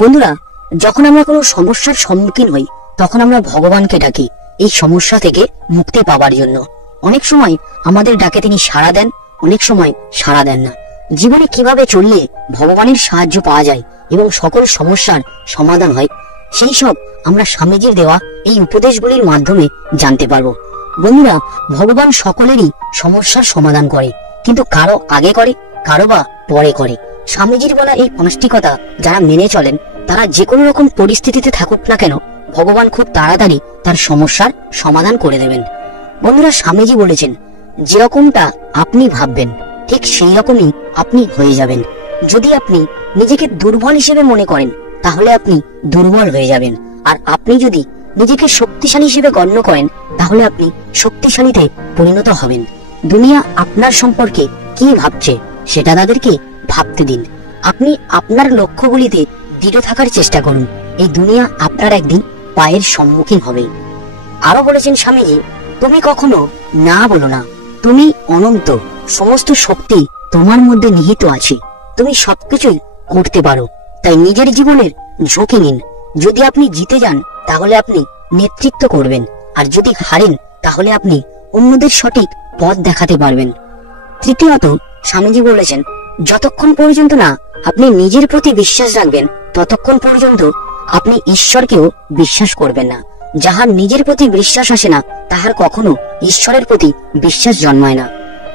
বন্ধুরা, যখন আমরা কোনো সমস্যার সম্মুখীন হই তখন আমরা ভগবানকে ডাকি এই সমস্যা থেকে মুক্তি পাওয়ার জন্য। অনেক সময় আমাদের ডাকে তিনি সাড়া দেন, অনেক সময় সাড়া দেন না। জীবনে কিভাবে চললে ভগবানের সাহায্য পাওয়া যায় এবং সকল সমস্যার সমাধান হয়, সেই সব আমরা স্বামীজির দেওয়া এই উপদেশগুলির মাধ্যমে জানতে পারবো। বন্ধুরা, ভগবান সকলেরই সমস্যার সমাধান করে, কিন্তু কারো আগে করে, কারো বা পরে করে। স্বামীজির বলা এই 5টি কথা যারা মেনে চলেন, তারা যে কোনো রকম পরিস্থিতিতে থাকুক না কেন, ভগবান খুব তাড়াতাড়ি তার সমস্যার সমাধান করে দেবেন। বন্ধুরা, স্বামীজি বলেছেন, যেরকমটা আপনি ভাববেন ঠিক সেই রকমই আপনি হয়ে যাবেন। যদি আপনি নিজেকে দুর্বল হিসেবে মনে করেন, তাহলে আপনি দুর্বল হয়ে যাবেন। আর আপনি যদি নিজেকে শক্তিশালী হিসেবে গণ্য করেন, তাহলে আপনি শক্তিশালীতে পরিণত হবেন। দুনিয়া আপনার সম্পর্কে কি ভাবছে সেটা তাদেরকে ভাবতে দিন। আপনি আপনার লক্ষ্যগুলিতে দৃঢ় থাকার চেষ্টা করুন। এই দুনিয়া আপনার একদিন পায়ের সম্মুখীন হবে। আরো বলেছেন স্বামীজি, তুমি কখনো না বলো না। তুমি অনন্ত, সমস্ত শক্তি তোমার মধ্যে নিহিত আছে। তুমি সবকিছুই করতে পারো। তাই নিজের জীবনের ঝুঁকি নিন। যদি আপনি জিতে যান, তাহলে আপনি নেতৃত্ব করবেন, আর যদি হারেন, তাহলে আপনি অন্যদের সঠিক পথ দেখাতে পারবেন। তৃতীয়ত, স্বামীজি বলেছেন, যতক্ষণ পর্যন্ত না আপনি নিজের প্রতি বিশ্বাস রাখবেন, ততক্ষণ পর্যন্ত আপনি ঈশ্বরকেও বিশ্বাস করবেন না। যাহার নিজের প্রতি বিশ্বাস আসে না, তাহার কখনো ঈশ্বরের প্রতি বিশ্বাস জন্মায় না।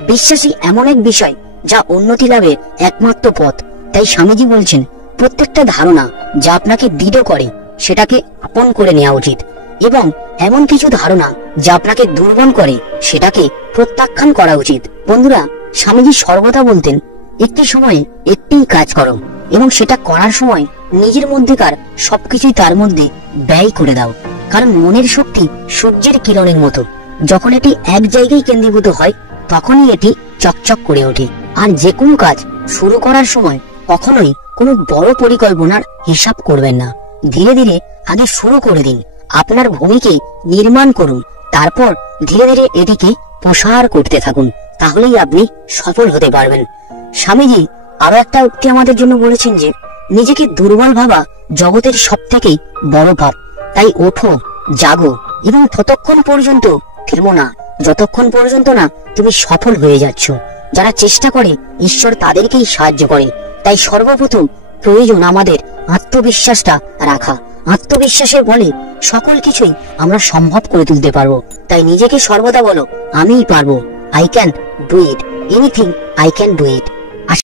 বিশ্বাসই এমন এক বিষয় যা উন্নতি লাভের একমাত্র পথ। তাই স্বামীজি বলছেন, প্রত্যেকটা ধারণা যা আপনাকে দৃঢ় করে সেটাকে আপন করে নেওয়া উচিত, এবং এমন কিছু ধারণা যা আপনাকে দুর্বল করে সেটাকে প্রত্যাখ্যান করা উচিত। বন্ধুরা, স্বামীজি সর্বদা বলতেন, একটি সময়ে একটিই কাজ করো, এবং সেটা করার সময় নিজের মধ্যেকার সবকিছুই তার মধ্যে ব্যয় করে দাও। কারণ মনের শক্তি সূর্যের কিরণের মতো, যখন এটি এক জায়গায় কেন্দ্রীভূত হয় তখনই এটি চকচক করে ওঠে। আর যে কোনো কাজ শুরু করার সময় কখনোই কোনো বড় পরিকল্পনার হিসাব করবেন না। ধীরে ধীরে আগে শুরু করে দিন। আপনার ভূমিকে নির্মাণ করুন, তারপর ধীরে ধীরে এটিকে প্রসার করতে থাকুন। তাহলেই আপনি সফল হতে পারবেন। স্বামীজি আরো একটা উক্তি আমাদের জন্য বলেছেন যে, নিজেকে দুর্বল ভাবা জগতের সব থেকে বড় পাপ। তাই ওঠো, জাগো, এবং ততক্ষণ পর্যন্ত থেমো না যতক্ষণ পর্যন্ত না তুমি সফল হয়ে যাচ্ছ। যারা চেষ্টা করে, ঈশ্বর তাদেরকেই সাহায্য করে। তাই সর্বপ্রথম প্রয়োজন আমাদের আত্মবিশ্বাসটা রাখা। আত্মবিশ্বাসের বলে সকল কিছুই আমরা সম্ভব করে তুলতে পারবো। তাই নিজেকে সর্বদা বলো, আমিই পারবো। I can do it, anything I can do it.